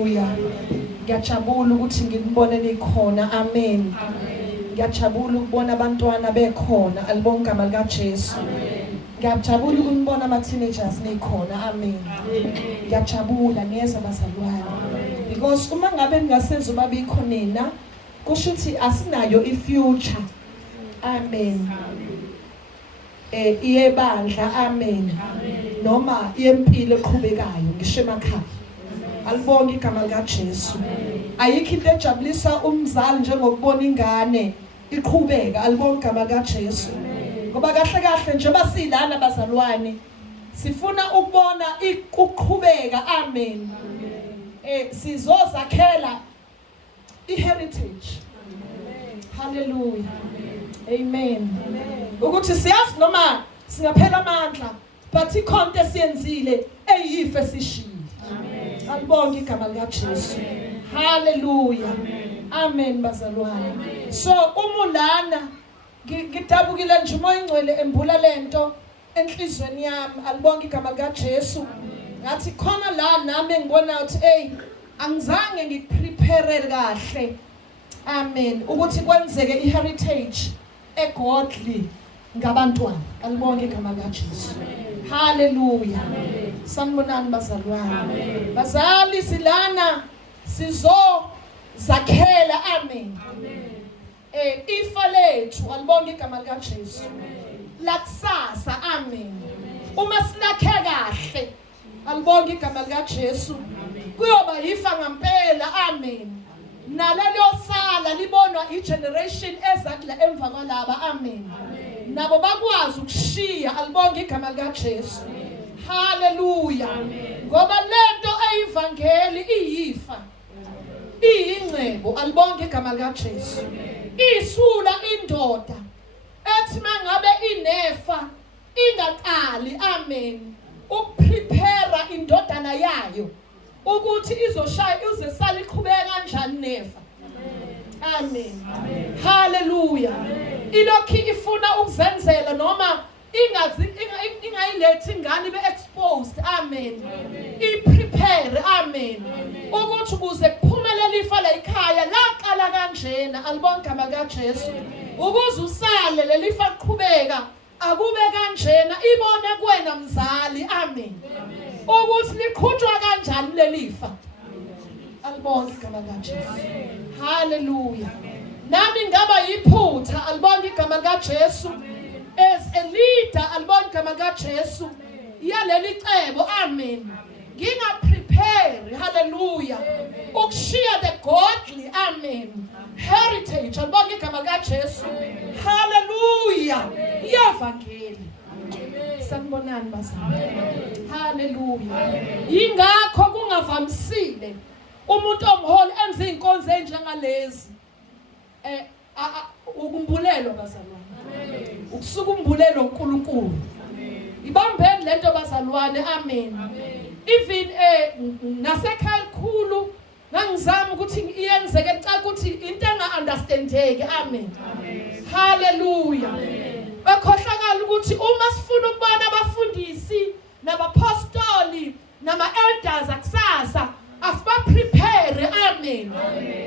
Ngiyajabula ukuthi nginibone nikhona. Amen. Ngiyajabula ukubona abantwana bekhona. Alibonke igama lika Jesu. Ngiyajabula ukunibona ama teenagers nikhona. Amen. Ngiyajabula niyeza bazalwane. Because uma ngabe ningasenza babikho nina, kusho ukuthi asinayo ifuture. Amen. Iyebandla. Amen. Noma yempilo eqhubekayo ngisho emakhaya. Alibonke igama lika Jesu. Ayikho into ejabulisa umzali njengokubona ingane iqhubeka. Alibonke igama lika Jesu. Ngoba kahle kahle njengoba silana bazalwane sifuna ukubona ukuqhubeka. Amen. Sizozakhela iheritage. Hallelujah. Amen. Ukuthi siyazi noma singaphela amandla but ikhonto esiyenzile eyife sishilo. Alibonke igama lika Jesu. Hallelujah. Amen bazalwane. So umulana ngidabukile nje umoya ingcwele embula lento enhlizweni yami. Alibonke igama lika Jesu. Ngathi khona la nami ngibona ukuthi angizange ngiprepare kahle. Amen. Ukuthi kwenzeke iheritage egodly ngabantwana. Alibonke igama lika Jesu. Hallelujah. Sanibonani bazalwane. Bazali silana sizozakhela. Amen. Ifa lethu. Alibonke igama lika Jesu. Lakusasa. Amen. Uma silakhe kahle. Alibonke igama lika Jesu. Kuyoba ifa ngempela. Amen. Nalelo sala libonwa igeneration ezakla emva kwalaba. Amen. Nabo bakwazi ukushiya. Alibonke igama lika Jesu. Hallelujah. Ngoba lento eyivangeli iyifa. Iyingcebo. Alibonke igama lika Jesu. Isula indoda ethi mangabe inefa ingaqali. Amen. Ukuprepare indodana yayo ukuthi izoshaya izesala iqhubeka kanjani nefa. Amen. Hallelujah. Ilokhu ifuna ukuzenzela noma ingayilethi ingane ibe exposed. Amen. Iprepare. Amen. Ukuthi kuze kuphumelele ifa la ekhaya laqala kanjena. Alibonke igama lika Jesu. Ukuze usale lelifa liqhubeka akube kanjena ibone kuwena mzali. Amen. Ukuthi liqhutshwa kanjani lelifa. Alibonke igama lika Jesu. Hallelujah. Nami ngaba yiphutha. Alibonke igama lika Jesu. As a leader. Alibonke igama lika Jesu. Yaleli cebo. Amen. Ngingaprepare. Hallelujah. Ukushiya the godly. Amen. Heritage. Alibonke igama lika Jesu. Hallelujah. Yevangeli. Sanibonani bazalwane. Hallelujah. Yingakho kungavamisile umuntu omholi enza inkonzo enjengalezi. Ukumbulelo bazalwane. Ukusuka umbulelo uNkulunkulu. Ibambeni lento bazalwane. Amen. Even nasekhaya elikhulu ngangizama ukuthi iyenzeke ecala ukuthi into enga-understandeki. Amen. Hallelujah. Bekhohlakala ukuthi uma sifuna ukubona abafundisi nabapostoli nama-elders akusasa asibaprepare. Amen.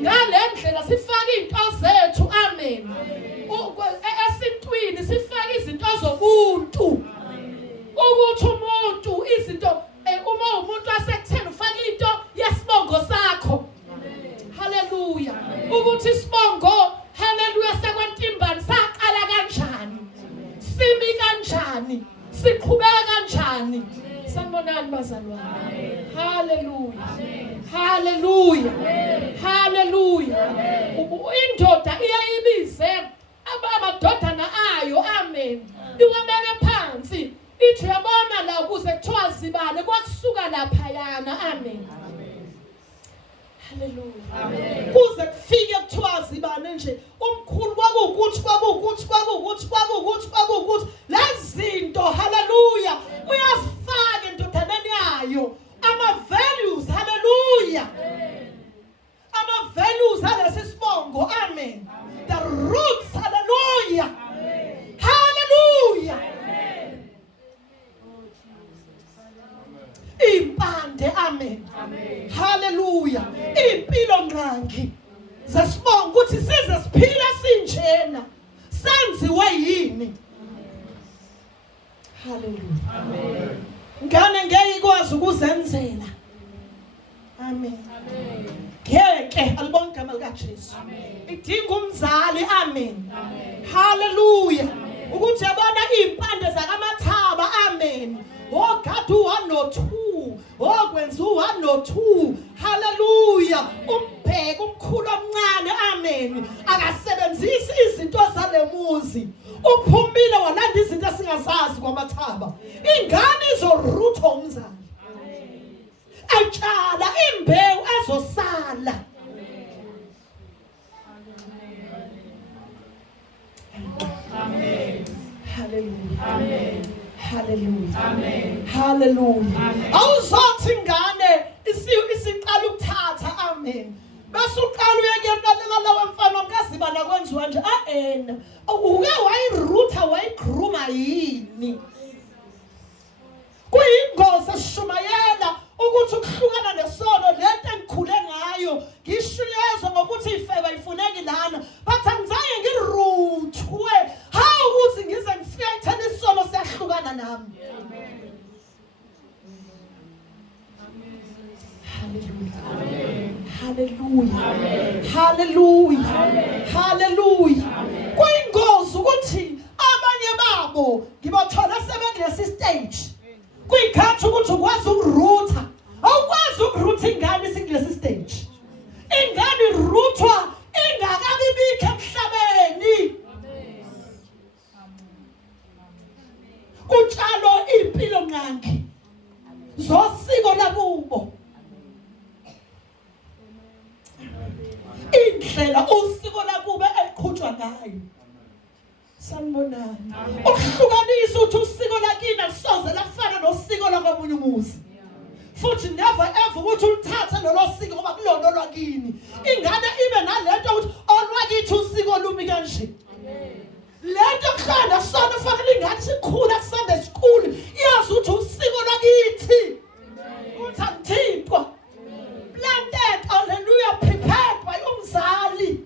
Ngale ndlela sifake into zethu. Amen. Esintwini sifake izinto zobuntu. Ukuthi umuntu izinto uma umuntu wasekutheni ufake into yesibongo sakho. Hallelujah. Ukuthi isibongo hallelujah sekwantimbani saqala kanjani, simi kanjani, siqhubeka kanjani. Sanibonani bazalwane. Hallelujah. Hallelujah. Hallelujah. Indoda iyayibize amadodana ayo. Amen. Iwabeke phansi ithi yabona la kuze kuthiwa zibane kwakusuka lapha yana. Amen. Hallelujah. Kuze kufike kuthiwa zibane nje umkhulu kwakuwukuthi lezinto. Hallelujah. Uyafaka endodaneni yayo ama values. Hallelujah. Ama values alesi sibongo. Amen. The roots. Hallelujah. Hallelujah. Impande. Amen. Hallelujah. impilo nqangi zasibonga ukuthi size siphila sinjena senziwe yini. Hallelujah. Amen. Ngane ngeke ikwazi ukuzenzela. Amen. Amen. Ngeke alibonke igama lika Jesu. Amen. Idinga umzali. Amen. Amen. Hallelujah. Ukuthi yabona impande zakamathaba. Amen. Oh God, 1 no 2. Oh kwenza 1 no 2. Hallelujah. Umbheke umkhulu omncane. Amen. Akasebenzisi izinto zalemuzi. Uphumile walanda izinto esingazazi kwamathaba. Ingane izorutha umzali. Atshala imbewu ezosala. Amen. Hallelujah. Amen. Hallelujah. Amen. Hallelujah. Awuzothi ingane isiqala ukuthatha. Amen. Bese uqala uyekela lawa mfana ongaziba nakwenziwa nje uke wayirutha wayigruma yini. Kuyingozi esishumayela ukuthi ukuhlukana nesono lento engikhule ngayo ngishunyezwe ngokuthi ifeba ifuneki lana but angizange ngiruthwe ukuthi ngize ngifike ekutheni isono siyahlukana nami. Hallelujah. Amen. Hallelujah. Amen. Hallelujah. Kuyingozi ukuthi abanye babo ngibathola sebekulesi stage. Kuyikhathi ukuthi ukwazi ukurutha. Awukwazi ukurutha ingane isikulesi stage. Ingane iruthwa ingakabi bikho emhlabeni. Utshalo impilo nqangi zosiko lakubo. Indlela usiko lakubo eliqhutshwa ngayo. Sanibonani. Ukuhlukanisa ukuthi usiko lakini alisoze lafana nosiko lakwamunye umuzi. Futhi never ever ukuthi ulithathe lolo siko ngoba kulona lwakini. Ingane ibe nalento ukuthi olwakithi usiko lumi kanje. Lento kuhlanda sona fanele ingane sikhula ku-Sunday school yazi ukuthi usiko lwakithi. Uthanthixwa. Planted, hallelujah, prepared by umzali.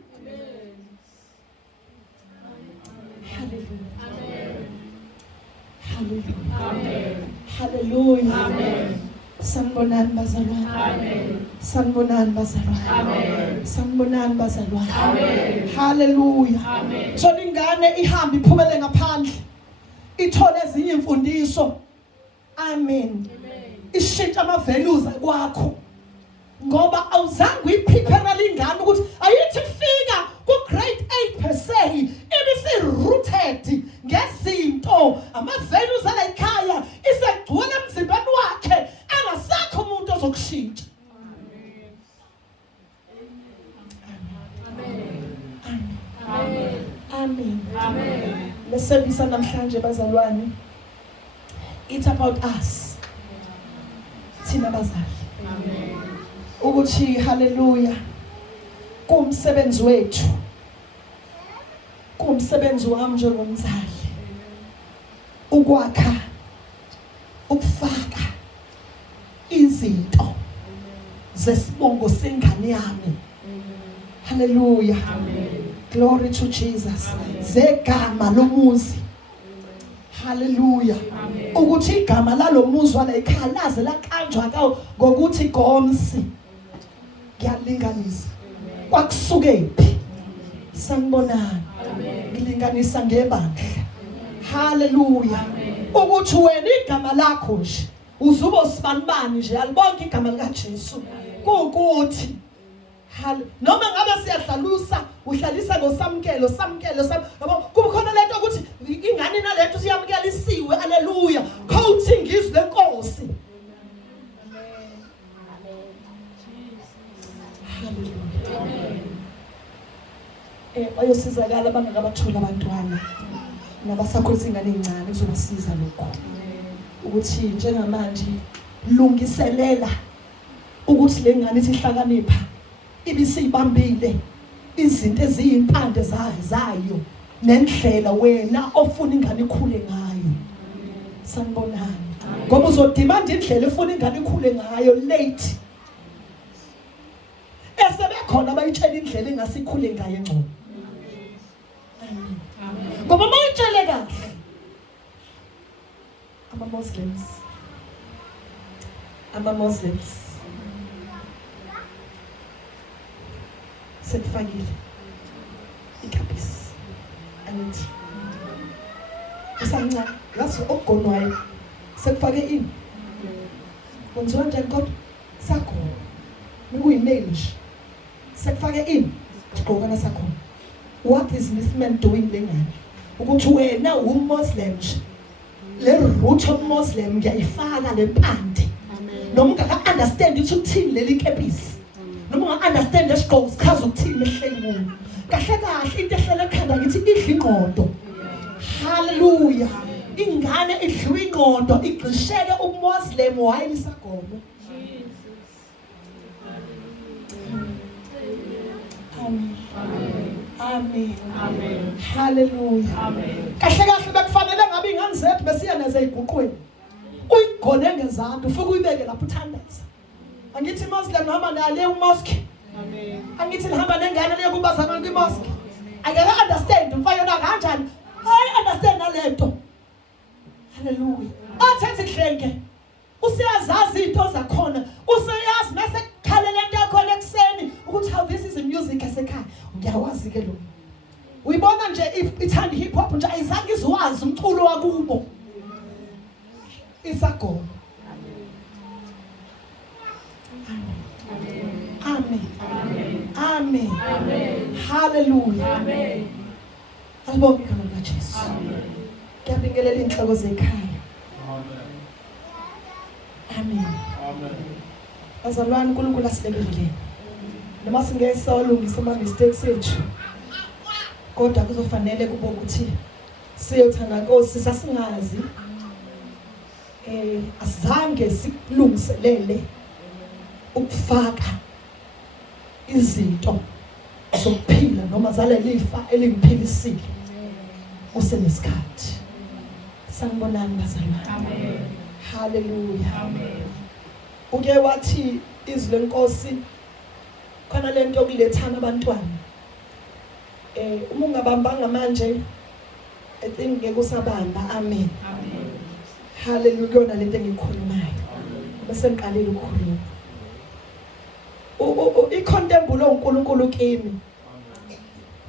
Hallelujah. Hallelujah. Amen. Sanibonani bazalwane. Amen. Sanibonani bazalwane. Amen. Sanibonani bazalwane. Amen. Hallelujah. Amen. So ingane ihamba iphumele ngaphandle. Ithole ezinye imfundiso. Amen. Ishintsha ama values kwakho. Ngoba awuzange uyiprepare ingane ukuthi ayithi fika ku grade 8 per se ibisi rooted ngezinto ama values ala ekhaya isegcwele emzimbeni wakhe angasakho umuntu ozokushintsha. Amen. Amen. Amen. Le service namhlanje bazalwane, it's about us. Thina bazali. Amen. Ukuthi hallelujah kumsebenzi wethu, kumsebenzi wami njengomzali ukwakha, ukufaka izinto zesibongo sengane yami. Hallelujah. Amen. Glory to Jesus. Zegama lomuzi. Hallelujah. Amen. Ukuthi igama lalomuzi wala ekhaya laze laqanjwa kawo ngokuthi Gomsi. Ngiyalinganisa. Kwakusukephi? Sanibonani. Ngilinganisa ngebandla. Hallelujah. Ukuthi wena igama lakho nje uzuba sibanibani nje alibonke igama lika Jesu. Kuukuthi noma ngabe siyadlalusa uhlalisa ngosamkelo yabo kukhona lento ukuthi ingane nalento siyamukelisiwe. Hallelujah. Quoting is the Nkosi. Bayosizakala abangakabathola abantwana nabasakhulisa ingane ezincane kuzobasiza lokho ukuthi njengamanje lungiselela ukuthi le ngane isihlakanipha ibisibambile izinto eziyimpande zayo nendlela wena ofuna ingane ikhule ngayo. Sanibonani. Ngoba uzodimanda indlela efuna ingane ikhule ngayo late. ayitshela indlela engasikhule ngayo engcono. Ngoba mayitshele kahle ama-Muslims sekufakile ikapisi angithi usamncane ngaso okugonwayo sekufake ini kwenziwa njani kodwa sakho mikuyimeli nje sekufake ini sigqokana sakho. What is this man doing lengane ukuthi wena uMuslim nje le root of Muslim ngiyayifaka le mpande noma ungaka understand ukuthi uthini leli kepisi noma unga understand esigqoko sichaza ukuthini ehleli kuyo kahle kahle into ehlele ekhanda ngithi idla ingqondo. Hallelujah. Ingane idliwa ingqondo igqisheke uMuslim wayelisagoma. Amen. Amen. Amen. Hallelujah. Amen. Kahle kahle bekufanele ngabe ingane zethu besiya nazo eziguqweni. Uyigone ngezandla ufike uyibeke lapho uthandaza. Angithi Muslim hamba nale mosque. Amen. Angithi hamba nengane le kubazana kwi mosque. Akeke understand mfana na kanjani? I understand nalento. Hallelujah. Athethe ihlenge. Usiyazazi into zakhona. Usiyazi mase khalela into yakho lekuseni ukuthi how this is a music esekhaya. Uyawazi ke lo. Uyibona nje ithanda hip hop nje ayizange izwazi umculo wakubo. Isagoma. Amen. Amen. Amen. Amen. Hallelujah. Amen. Alibonge igama likaJesu. Amen. Ngiyabingelela inhloko zekhaya. Amen. Amen. Amen. Azalwane uNkulunkulu asilekelele. Noma singesolungisa ama mistakes ethu. Kodwa kuzofanele kube ukuthi siyothanda Nkosi sasingazi. Azange sikulungiselele ukufaka izinto zokuphila noma zalelifa elingiphilisile usenesikhathi. Sanibonani bazalwane. Amen. Hallelujah. Amen. Uke wathi izwi lenkosi khona lento okulethana abantwana. Uma ungabambanga manje I think ngeke usabamba. Amen. Amen. Hallelujah. Kona lento engikhulumayo. Bese ngiqalile ukukhuluma. Ikhontembulo uNkulunkulu kimi.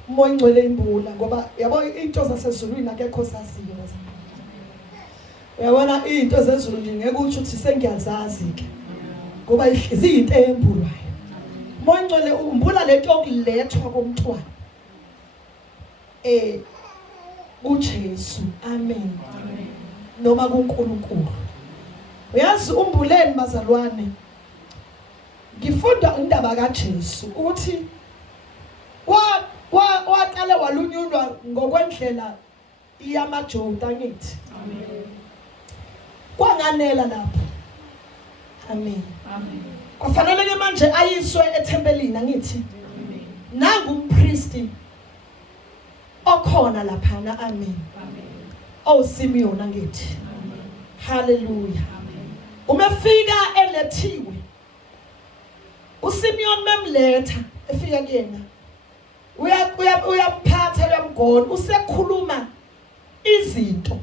Moya ingcwele imbula ngoba yabo into zasezulwini akekho saziyo bazalwane. Uyabona into zezulu nje ngeke uthi uthi sengiyazazi ke. Ngoba izinto embulwayo. Moya ingcwele umbula lento okulethwa komntwana. UJesu. Amen. Amen. Noma kuNkulunkulu. Uyazi umbuleni bazalwane. Ngifunda indaba kaJesu ukuthi waqala walunyulwa ngokwendlela iyamaJuda ngithi. Amen. Kwanganela lapho. Amen. Amen. Kufanele ke manje ayiswe ethempelini ngithi. Amen. Nangu umpristi okhona lapha na. Amen. Amen. Simeon ngithi. Amen. Hallelujah. Amen. Umefika elethiwe. uSimeon memletha efika kuyena uyaphatha uyamgona usekhuluma izinto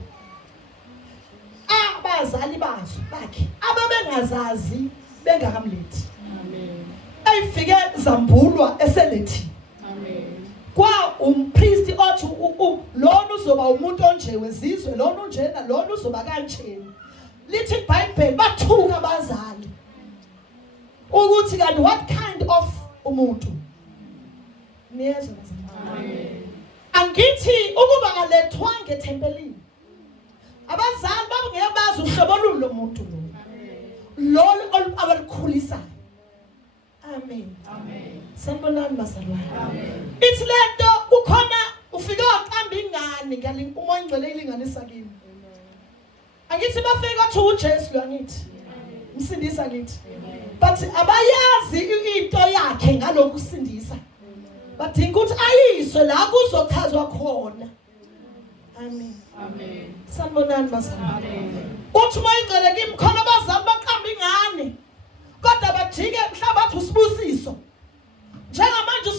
abazali bazo bakhe ababengazazi bengakamlethi. Amen. Ayifike zambulwa eselethi. Amen. Kwa umpriest othi lona uzoba umuntu onje wezizwe lona unjena lona uzoba kanjeni. Lithi iBhayibheli bathuka abazali ukuthi kanti what kind of umuntu niyezwa bazalwane. Amen. Angithi ukuba alethwa ngethempelini abazali babungeke bazi uhlobo lomuntu lo abalikhulisayo. Amen. Amen. Sanibonani bazalwane. Amen. Ithi lento ukhona ufike waqamba ingane ngale umoya ingcwele ilinganisa kimi. Angithi bafika athi uJesu yangithi msindisa ngithi. But abayazi into yakhe ngalokhu sindisa. Badinga ukuthi ayizwe la kuzochazwa khona. Amen. Amen. Sanibonani bazalwane. Amen. Uthi mayingcele kimi khona abazali baqamba ingane. Kodwa bajike mhlawumbe bathi usibusiso. Njengamanje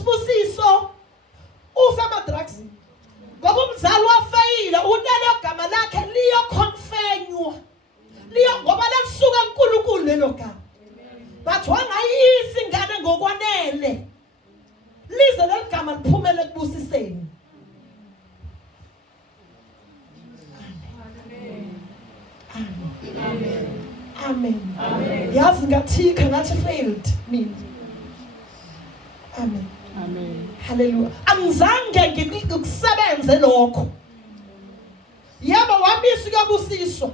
ngathikha ngathi failed mina. Amen. Amen. Hallelujah. Angizange ngikusebenze lokho. Yebo wamisa kuyabusiswa.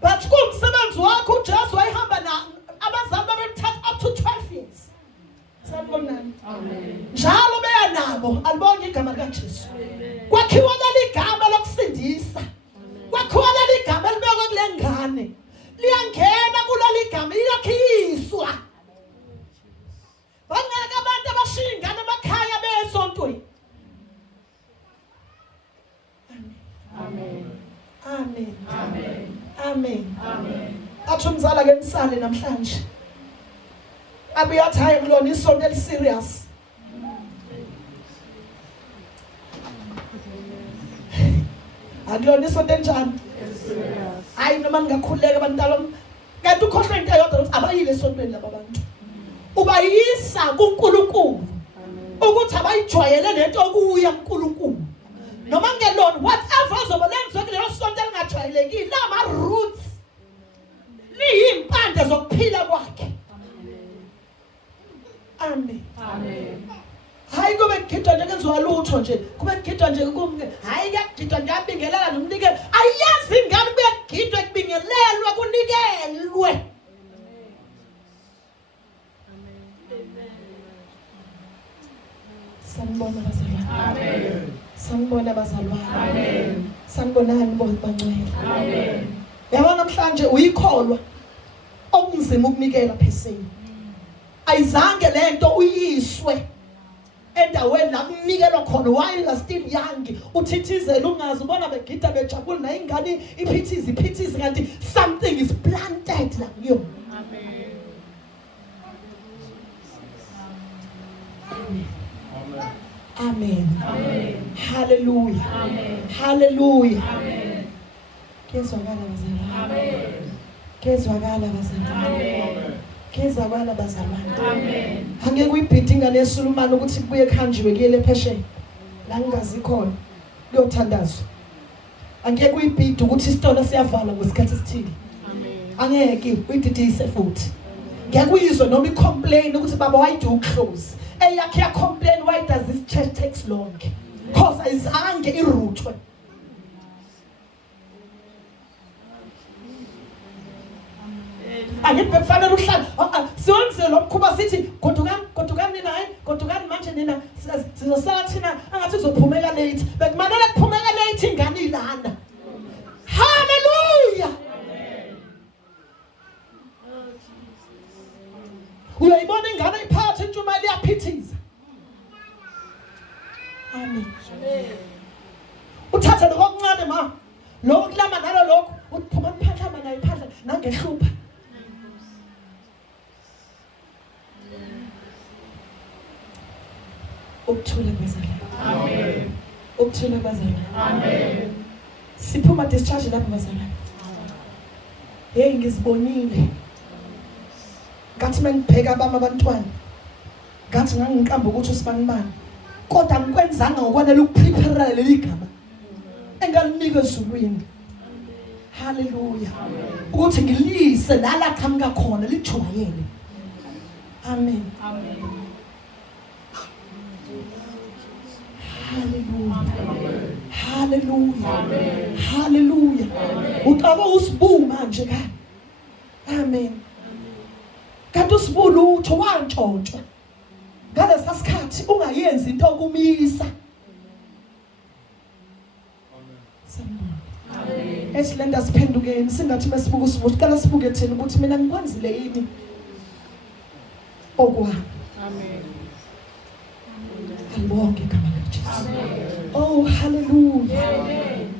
But kumsebenzi wakho uJesu wayihamba na abazali babemthatha up to 12 years. Sanibonani. Amen. Njalo beya nabo alibonge igama likaJesu. Kwakhiwa leli gama lokusindisa. Kwakhiwa leli gama libekwe kule ngane. Liyangena kuleli gama liyakhiyiswa. Bangeke abantu abashiya ingane emakhaya besontweni. Amen. Amen. Amen. Amen. Amen. Athi umzala ke nisale namhlanje. Abuyathi hayi kulona isonto eliserious. Akulona isonto enjani? Hayi noma ningakhuleka abantwana. Kanti ukhohlwe into eyodwa ukuthi abayile esontweni laba bantu. Ubayisa kuNkulunkulu. Ukuthi abayijwayele lento okuya kuNkulunkulu. Noma ngelona whatever zoba lenziwe kulelo sonto elingajwayelekile nama roots. Liyimpande zokuphila kwakhe. Amen. Amen. Hayi kube kugidwa nje kenziwa lutho nje. Kube kugidwa nje hayi kuyagidwa nje abingelela nomnikelo. Ayazi ingane kube kugidwa kubingelelwe kunikelwe. Sanibona bazalwane. Amen. Sanibona bazalwane. Amen. Sanibonani bangcwele. Amen. Yabona namhlanje uyikholwa okunzima ukunikela phesini. Ayizange lento uyiswe endaweni la kunikelwa khona while you are still young. Uthithizela ungazi ubona begida bejabula na ingane iphithizi kanti something is planted la kuyo. Amen. Amen. Amen. Hallelujah. Amen. Hallelujah. Amen. Kezwakala bazalwane. Amen. Kezwakala bazalwane. Amen. Kezwakala bazalwane. Amen. Angeke uyibhide ingane yeSulumane ukuthi kubuye khanjiwe kuyele phesheya. La ngingazi khona kuyothandazwa. Angeke uyibhide ukuthi isitolo siyavala ngesikhathi esithile. Amen. Angeke uyididise futhi. Ngeke uyizwe noma icomplain ukuthi baba why do you close? Eyakhe ya complain why does this church takes long? Because ayizange iruthwe. Angibe kufanele uhlala siwenze lokhuba sithi godukani naye godukani manje nina sizosala thina angathi uzophumeka late bekumanele kuphumeka late ingane ilana. Hallelujah. Uyayibona ingane iphathe intshumayelo iyaphithiza. Amen. Uthatha lokho okuncane ma lokho kulama nalo lokho uphuma iphahlama nayo iphahla nangehlupha. Ukuthula bazalwane. Amen. Ukuthula bazalwane. Amen. Siphuma discharge lapha bazalwane. Hey ngizibonile. Ngathi mengibheka abami abantwana. Ngathi ngangiqamba ukuthi usibanibani. Kodwa ngikwenzanga ngokwanele ukuprepare leli gama. Engalinika ezulwini. Hallelujah. Ukuthi ngilise lala qhamuka khona lijwayele. Amen. Amen. Hallelujah. Hallelujah. Hallelujah. Uqaba usibu manje ka. Amen. Kanti usibu lutho wantshontshwa. Ngalesa sikhathi ungayenzi into okumisa. Amen. Esilenda siphendukeni singathi masibuka usibu qala sibuke thina ukuthi mina ngikwenzile yini okwami. Amen. Alibonge igama likaJesu. Oh hallelujah.